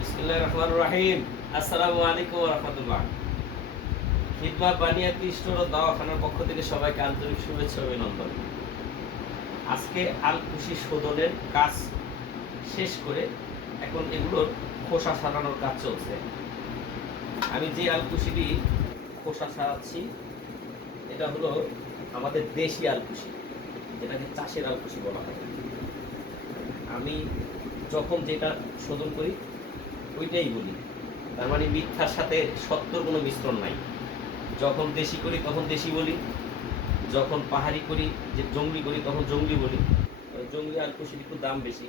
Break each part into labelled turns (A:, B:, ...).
A: বিসমিল্লাহ রহমান রাহিম। আসসালামু আলাইকুম দাওয়াখানার পক্ষ থেকে সবাইকে অভিনন্দন। আজকে শোধনের কাজ শেষ করে এখন খোসা সারানোর কাজ চলছে। আমি যে আলকুশিটি খোসা সারাচ্ছি এটা হলো আমাদের দেশি আলকুশি যেটাকে চাষের আলকুশি বলা হয়। আমি যখন যেটা শোধন করি ওইটাই বলি। তার মানে মিথ্যার সাথে সত্যর কোনো মিশ্রণ নাই। যখন দেশি করি, তখন দেশি বলি। যখন পাহাড়ি করি, যে জঙ্গলি করি, তখন জঙ্গলি বলি। জঙ্গলি আর কুশির একটু দাম বেশি।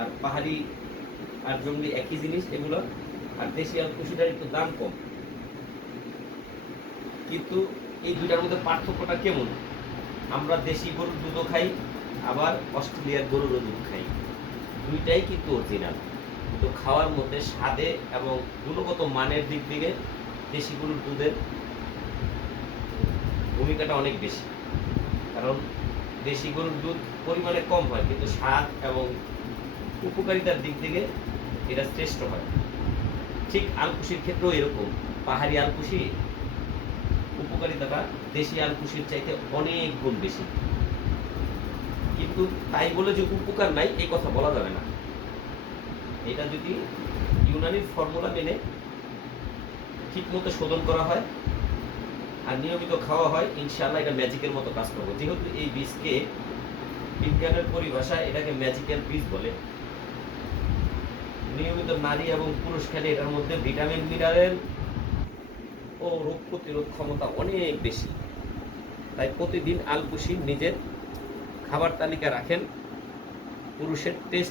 A: আর পাহাড়ি আর জঙ্গলি একই জিনিস, এগুলো। আর দেশি আর কুশিটার একটু দাম কম। কিন্তু এই দুইটার মধ্যে পার্থক্যটা কেমন? আমরা দেশি গরুর দুধও খাই, আবার অস্ট্রেলিয়ার গরুরও দুধ খাই। দুইটাই কিন্তু অরিজিনাল কিন্তু খাওয়ার মধ্যে স্বাদে এবং গুণগত মানের দিক থেকে দেশি গরুর দুধের ভূমিকাটা অনেক বেশি। কারণ দেশি গরুর দুধ পরিমাণে কম হয়, কিন্তু স্বাদ এবং উপকারিতার দিক থেকে এটা শ্রেষ্ঠ হয়। ঠিক আলকুশির ক্ষেত্রেও এরকম। পাহাড়ি আলকুশি উপকারিতাটা দেশি আলকুশির চাইতে অনেক গুণ বেশি। কিন্তু তাই বলে যে উপকার নাই, এই কথা বলা যাবে না। এটা যদি ইউনানির ফর্মুলা মেনে ঠিকমতো শোধন করা হয় আর নিয়মিত খাওয়া হয়, ইনশাআল্লাহ এটা ম্যাজিকের মতো কাজ করবে। যেহেতু এই বীজকে বিজ্ঞানের পরিভাষায় এটাকে ম্যাজিক্যাল বীজ বলে, নিয়মিত নারী এবং পুরুষ খেলে এটার মধ্যে ভিটামিন মিনারেল ও রোগ প্রতিরোধ ক্ষমতা অনেক বেশি। তাই প্রতিদিন আলকুশি নিজের খাবার তালিকা রাখেন। পুরুষের টেস্ট